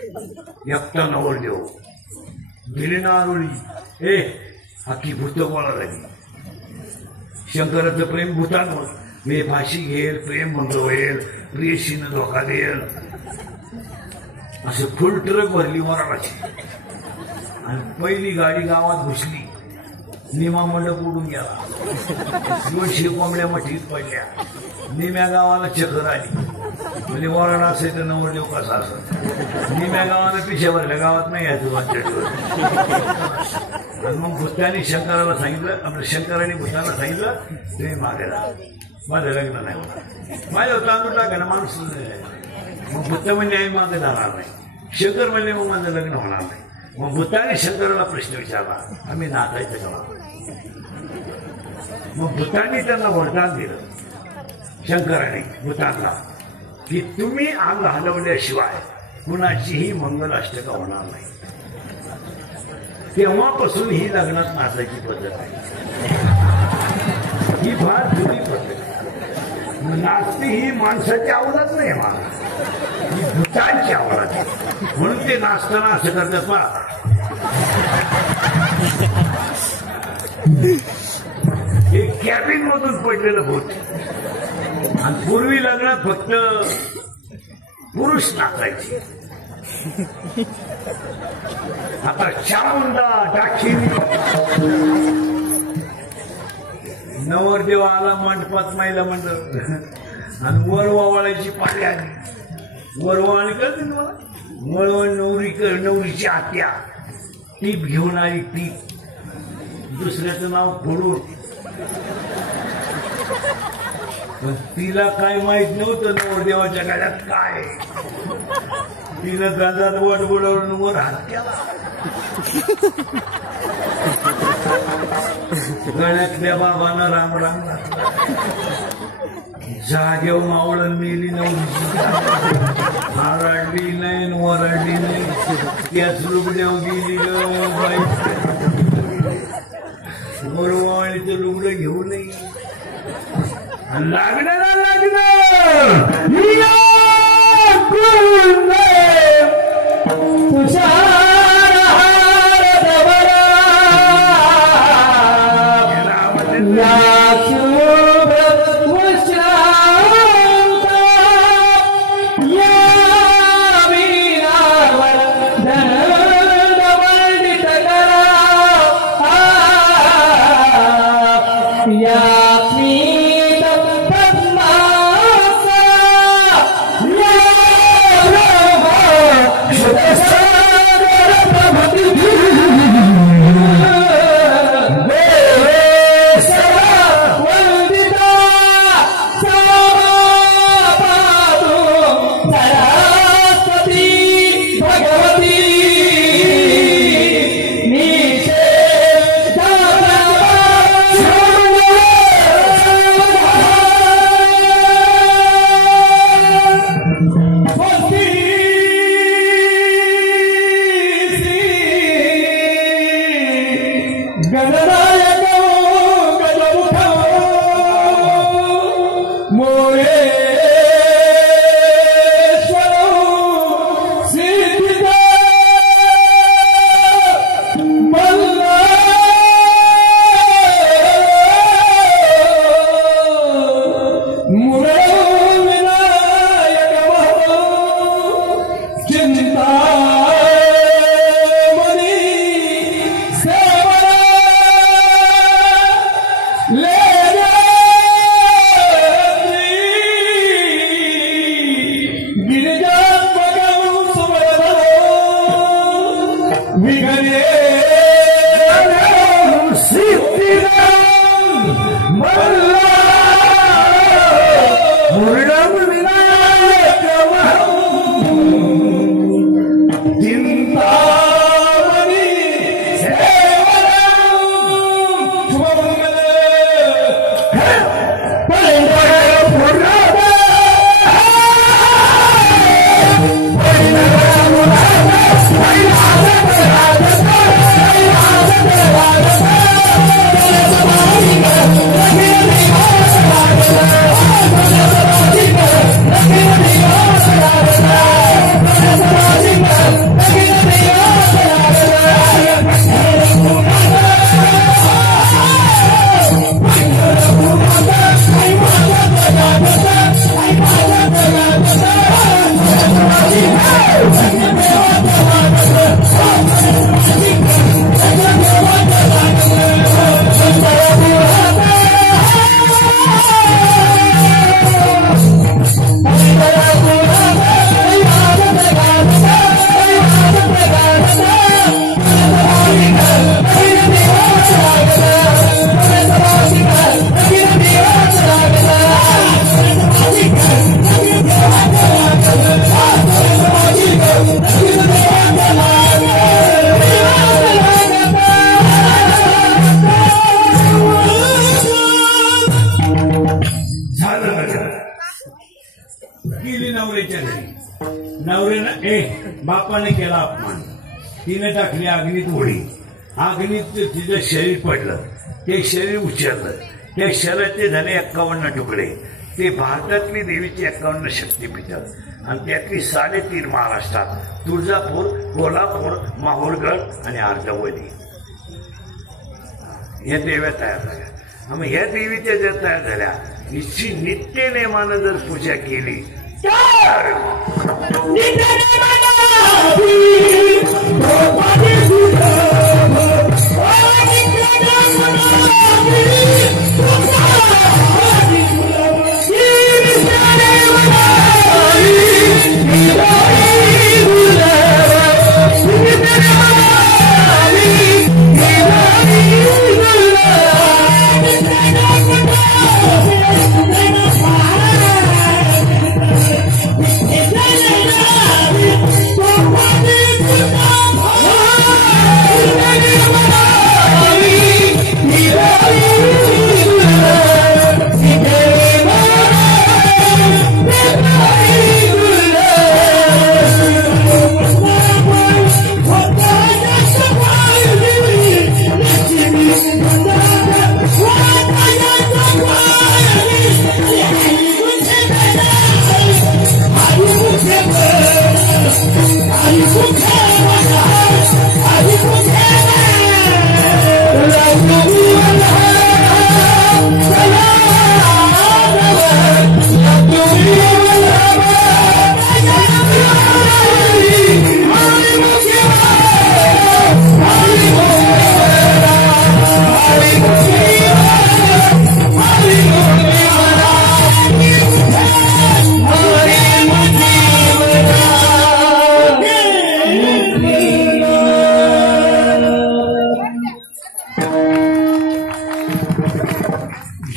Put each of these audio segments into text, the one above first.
एकटा नवरदेव गेले ना आरोळी ए अख्खी भूत गोळा झाली. शंकराचं प्रेम भूतांवर मी फाशी घेईल प्रेम बंद होईल प्रियशीनं धोका देईल असं फुल ट्रक भरली वराडाची. आणि पहिली गाडी गावात घुसली. निमा मंडप उडून गेला. 200 कोंबड्या मठीत पडल्या. निम्या गावाला चक्कर आली. म्हणजे वराडा असेल तर नवरदेव कसा असत. निम्या गावाला पिशा भरल्या गावात नाही यायचं वाटतं. आणि मग भूतानी शंकराला सांगितलं आपल्या शंकराने भूताला सांगितलं तुम्ही मागे राहा माझं लग्न नाही होणार. माझ्यावर तांदूळ टाका ना माणूस. मग भूत म्हणजे आम्ही मागे जाणार नाही. शंकर म्हणले मग माझं लग्न होणार नाही. मग भूताने शंकराला प्रश्न विचारला आम्ही नाचायचं का. मग भूतांनी त्यांना वरदान दिलं शंकराने भूतांना की तुम्ही अंग हलवल्याशिवाय कुणाचीही मंगलाष्टका होणार नाही. तेव्हापासून ही लग्नात नाचायची पद्धत आहे. ही फार जुनी पद्धत आहे. नाचती ही माणसाची आवडत नाही मला ही भूतांची आवडत आहे. म्हणून ते नाचताना असं करतात पहा. हे कॅबिन मधून पडलेलं भूत. आणि पूर्वी लग्नात फक्त पुरुष नाचायचे. आता चामुंडा दाखिनी नवरदेव आला मंडपात महिला मंडळ आणि वर वावळायची पाळी आली. वर वावळी करते ना मला वळवण नवरीची आत्या टीप घेऊन आली. टीप दुसऱ्याचं नाव फोडून. पण तिला काय माहित नव्हतं नवरदेवाच्या गाड्यात काय. तिनं गंधात वट बुडवून वर हात केला. गळ्यातल्या बाबांना राम राम जागेव मावळण मेली नवरीची. हाराडली नाही वराडली नाही. त्याच लुगड्यावर गेली ग बाई. वरवाळीचं लुगडं घेऊ नये. लागणार Yeah. बापाने केला अपमान, तिने टाकली अग्नीत उडी, अग्नीत तिचं शरीर पडलं, ते शरीर उचललं, त्या शरीराचे झाले 51 तुकडे. ते भारतातली देवीची 51 शक्तीपीठं आणि त्यातली 3.5 महाराष्ट्रात, तुळजापूर, कोल्हापूर, माहूरगड आणि अर्धवली या देव्या तयार झाल्या. मग ह्या देवीच्या ज्या तयार झाल्या, हिची नित्य नेमानं जर पूजा केली तर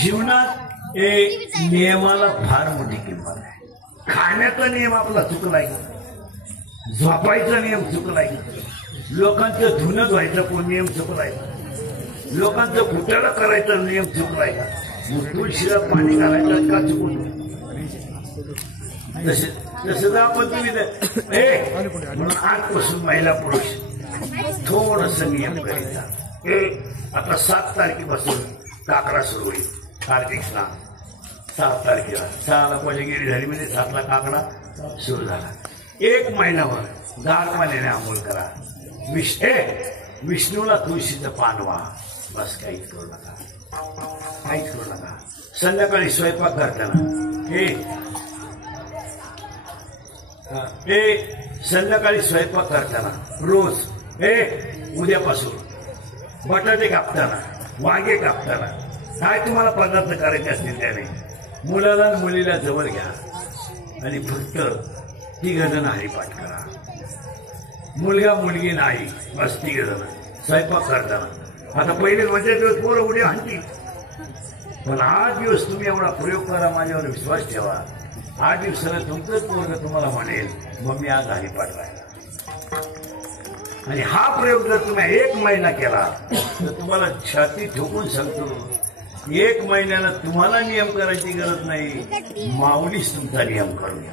जीवनात एक नियमाला फार मोठी किंमत आहे. खाण्याचा नियम आपला चुकलाय, झोपायचा नियम चुकलाय, लोकांचं धुणं धुवायचा नियम चुकलाय, लोकांचं कुटाला करायचा नियम चुकलाय का? तुळशीला पाणी घालायचं का चुकून? तसं आपण तुम्ही म्हणून आजपासून महिला पुरुष थोडस नियम करायचा. आता 7 तारखेपासून काकडा सुरू होईल, कार्तिक स्नान 7 तारखेला. 6ला कोजागिरी झाली म्हणजे 7ला काकडा सुरू झाला. 1 महिनाभर गार पाण्याने आंघोळ करा. विष्णूला तुळशीचं पान व्हा. बस काहीच करू नका, काहीच करू नका. संध्याकाळी स्वयंपाक करताना संध्याकाळी स्वयंपाक करताना रोज उद्यापासून बटाटे कापताना, वांगे कापताना, काय तुम्हाला पदार्थ करायचे असतील त्याने मुलाला आणि मुलीला जवळ घ्या आणि फक्त 3 जण हरिपाठ करा. मुलगा मुलगी नाही, बस 3 जण स्वयंपाक करताना. आता पहिले म्हणजे दिवस पोरं उड्या हाणतील, पण 8 दिवस तुम्ही एवढा प्रयोग करा, माझ्यावर विश्वास ठेवा. 8 दिवसाला तुमचंच पोरग तुम्हाला म्हणेल मम्मी आज हरिपाठ राहिला. आणि हा प्रयोग जर तुम्ही 1 महिना केला तर तुम्हाला छाती ठोकून सांगतो, 1 महिन्याला तुम्हाला नियम करायची गरज नाही, माऊलीच तुमचा नियम करूया.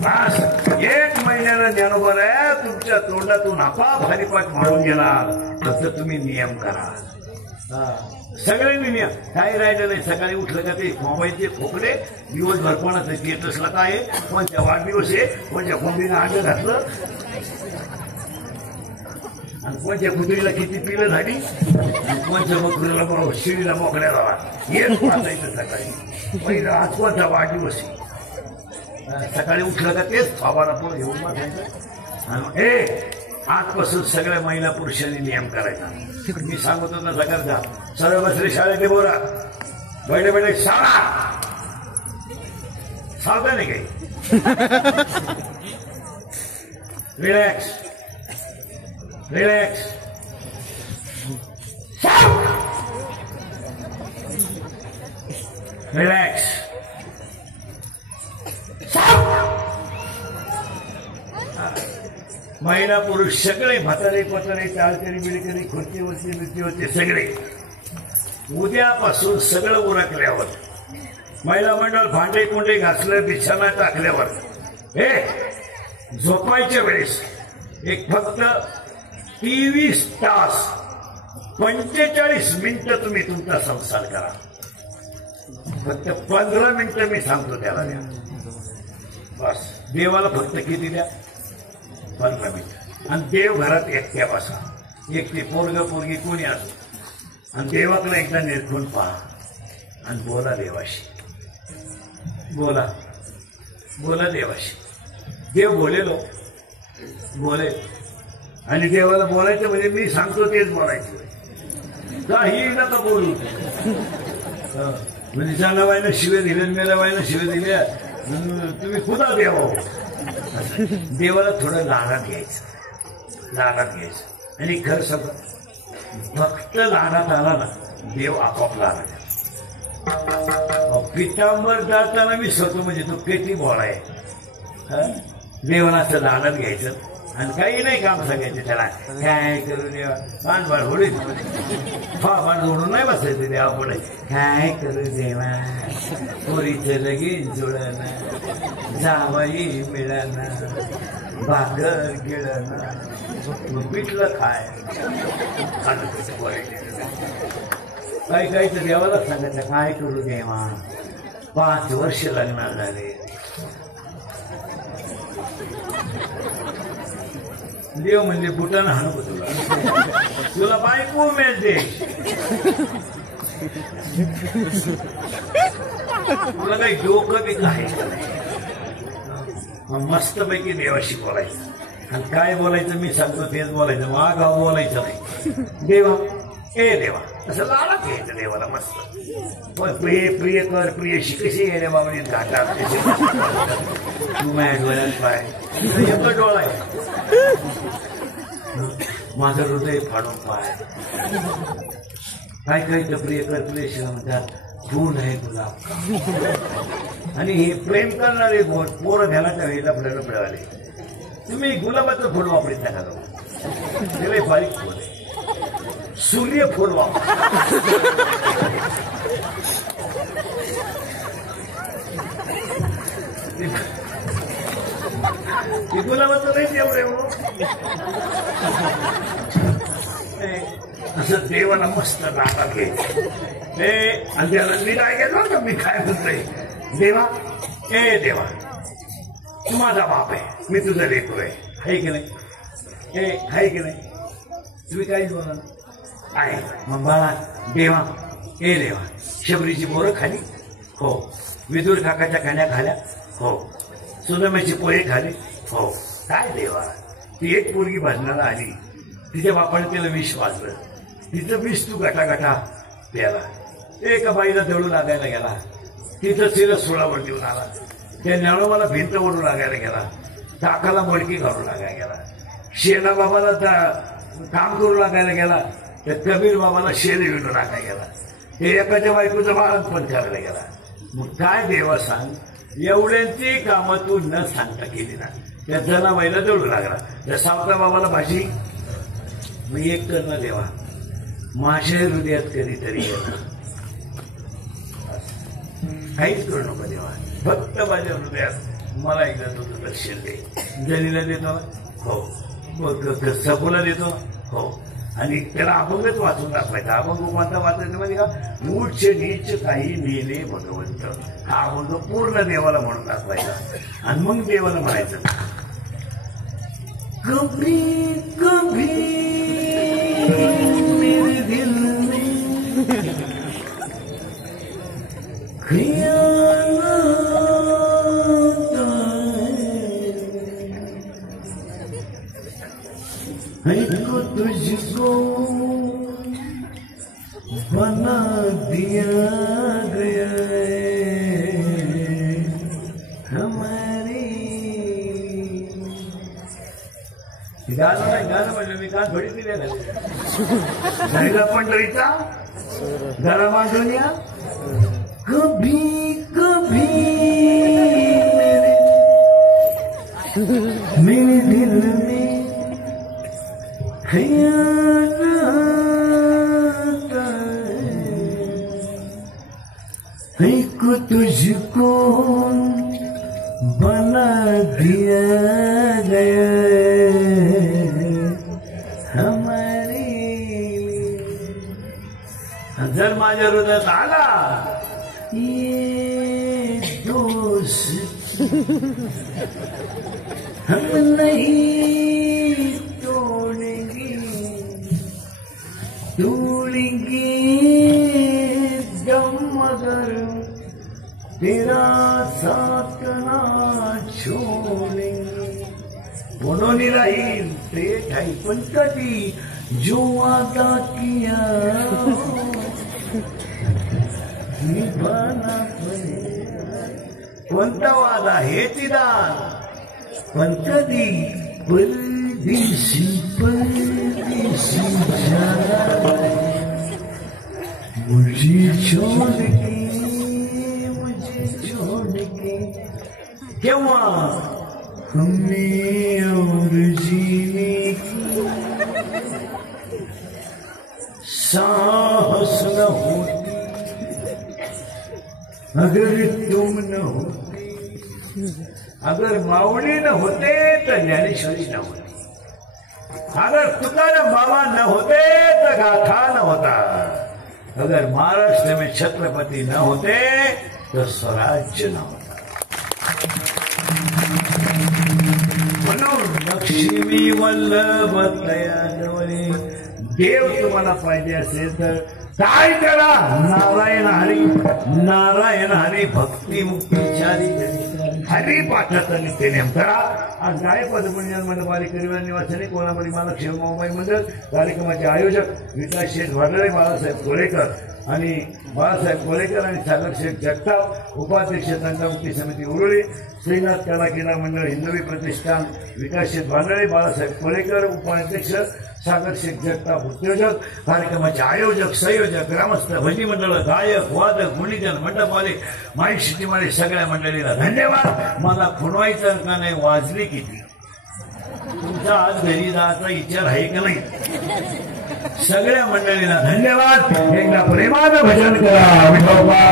बस 1 महिन्याला ज्ञानोबर आहे तुमच्या तोंडातून आपाप हरिपाठ म्हणून गेला. तसं तुम्ही नियम करा. सगळ्यांनी नियम काही राहिलं नाही. सकाळी उठलं का ते मोबाईलचे खोकले, दिवसभर कोणाचं स्टेटसला काय, कोणत्या वाढदिवस आहे, कोणत्या कोंबडीनं अंड घातलं, आणि कोणत्या कुत्रीला किती पिलं झाली, कोणत्या मकुरीला बरोबर शिळीला मोकळ्या झाला, हेच वाचायचं सकाळी. पहिलं आज कोणता वाढदिवस आहे, सकाळी उठलं का तेच फवारा पुढे घेऊन बसायचं. आजपासून सगळ्या महिला पुरुषांनी नियम करायचा. मी सांगतो ना सगळ्यांचा, सरळ बसले शाळेत बोरा, बैठे बैठे शाळा सावधान आहे काही, रिलॅक्स रिलॅक्स, रिलॅक्स. महिला पुरुष सगळे म्हातारे पतारे चाळकरी बिळकरी खुर्चीवरती मिरचीवरती सगळे उद्यापासून सगळं उरकल्यावर, महिला मंडळ भांडे कुंडे घासलं, बिछाना टाकल्यावर झोपायच्या वेळेस एक फक्त 23 तास 45 मिनिटं तुम्ही तुमचा संसार करा. फक्त 15 मिनिटं मी सांगतो त्याला द्या. बस देवाला फक्त किती द्या? 15 मिनिटं. आणि देव घरात एकट्या बसा. एकटे पोरग पोरगी कोणी असो आणि देवाकडे एकदा निरखून पहा आणि बोला देवाशी. बोला बोला देवाशी. देव बोलेलो बोले. आणि देवाला बोलायचं म्हणजे मी सांगतो तेच बोलायचं. काही नका बोलू. म्हणजे जनाबाईनं शिवे दिले मेलाबाईनं शिवे दिल्या तुम्ही खुदा देवा. देवाला थोडं लाडात घ्यायचं. लाडात घ्यायचं. आणि खरं सगळं फक्त लाडात आला ना देव आपोआप लाडात. पितांबर जाताना मी स्वतः म्हणजे तो किती बोळा आहे. देवाला असं लाडात घ्यायचं आणि काही नाही काम सांगायचं त्याला. काय करू देवा पानबाळ होडील फाबाड जोडून नाही बसायचं देवा पुढे. काय करू देवा पोरीचं लगीन जुळणं जावाई मिळणं भाकर गिळणं पिठलं खाय. काही काही तर देवाला सांगायचं काय करू देवा 5 वर्ष लग्नाला झाले. देव म्हणजे बुटानं हाणू तुला बायको मिळते. तुला काही डोकं बी काय मस्तपैकी देवाशी बोलायचं. आणि काय बोलायचं मी सांगतो तेच बोलायचं. मागाव बोलायचं नाही. देवा ए देवा असं लाडात घ्यायचं देवाला मस्त. प्रिय प्रिय कर प्रियशी कशी येणे बाबा घाटात तू माझ्या डोळ्यात पाय एकच डोळा आहे. माझं हृदय फाडून पाय. काय काय तर प्रिय कर प्रियशी म्हणतात फूल आहे तुला. आणि हे प्रेम करणारे पोरं घ्यायला वेळेला आपल्याला मिळाले. तुम्ही गुलाबाचं फूल वापरीत नका जाऊ. त्याला बारीक फूल आहे. सूर्य फूल वापर. गुलाबाचं नाही एवढं असं देवाला मस्त रागा घ्यायचं. आणि त्याला मी काय घेतो का मी काय म्हणतोय देवा ए देवा तू माझा बाप आहे. मी तुझं लेकरू आहे. आहे की नाही? आहे की नाही? तुम्ही काहीच बोला आहे. मग बाळा देवा ए देवा शबरीची बोरं खाली हो. विदूर काकाच्या कान्या खाल्या हो. सुनमेची पोहे खाली हो. काय देवा ती एक पोरगी भाजनाला आली. तिच्या बापाने तिला विष वाजलं. तिचं विष तू गटागटा प्याला. एका बाईला दळू लागायला गेला. तिथं तिला सोळावर देऊन आला. त्या ज्ञानोबाला भिंत ओढू लागायला गेला. टाकाला मडकी घालू लागायला गेला. शेणा बाबाला काम करू लागायला गेला. त्या कबीर बाबाला शेण विणू लागायला गेला. ते एकाच्या बायकोचं बाळंतपण करायला गेला. मग काय देवा सांग एवढ्यांची कामं तू न सांगता केली ना. त्या जनाबाईला दळू लागला. त्या सावता बाबाला भाजी मी एक करणं देवा माझ्या हृदयात कधीतरी येणार. काहीच करू नको देवा फक्त माझ्या हृदयात मला एकदा तुझं दर्शन दे. जलीला देतो हो. सखूला देतो हो. आणि त्याला अभंगच वाचून दाखवायचा. अभंग कोणता वाचायचं म्हणजे का उच्च नीच काही नेले भगवंत. हा अभंग पूर्ण देवाला म्हणून दाखवायचा. आणि मग देवाला म्हणायचं कभी कभी मेरे दिल में हमको तुझको बना दिया गया हमारी. गाणं म्हणलं मी कान थोडी दिले झाला पंढरीचा घरा बांधून या. कभी कभी मेरे दिल में हमको तुझको बना न दिया गया हमारी जर माझ्या हृदयात आला ये दोस्त हम नहीं तोड़ेंगे दम मगर तेरा साथ ना छोड़ेंगे उन्होंने राहील ते ठाई पण कधी जो वादा किया निभाना पडेगा कोणता वादा हे तिदार पण कधी परदेशी जाना मुझे छोड़ के केव्हा हमने और जीने की साहस न होती अगर तुम न होते अगर माऊली न होते तो ज्ञानेश्वरी न होती अगर तुकाराम बाबा न होते तो गाथा न होता अगर महाराष्ट्र में छत्रपति न होते तो स्वराज्य न होता म्हणून लक्ष्मी वल्लभ तयाजवळे देव तुम्हाला पाहिजे असेल तर काय करा नारायण हरी भक्ती मुक्तीचारी हरी पाठाचा नित्यनेम करा आज गाय पदपुंजन मंडपाली करिवार निवासनी कोणामणी महालक्ष्मी मोबाईल मंडळ कार्यक्रमाचे आयोजक विकास शेठ वाडळे बाळासाहेब कोरेकर आणि सागर शेठ जगताप उपाध्यक्ष दंडमुक्ती समिती उरुळी श्रीनाथ कला क्रीडा मंडळ हिंदवी प्रतिष्ठान विकास शेठ वाडळे बाळासाहेब कोरेकर उपाध्यक्ष सागर शेठ जगताप उद्योजक कार्यक्रमाचे आयोजक संयोजक ग्रामस्थ भजी मंडळ गायक वादक मुलीजन मंडपवाले माईक शिटीमाळे सगळ्या मंडळीला धन्यवाद मला खुणवायचं का नाही वाजली किती तुमचा आज घरी जायचा विचार आहे का नाही सगळ्या मंडळीला धन्यवाद एकदा प्रेमानं भजन करा विठोबा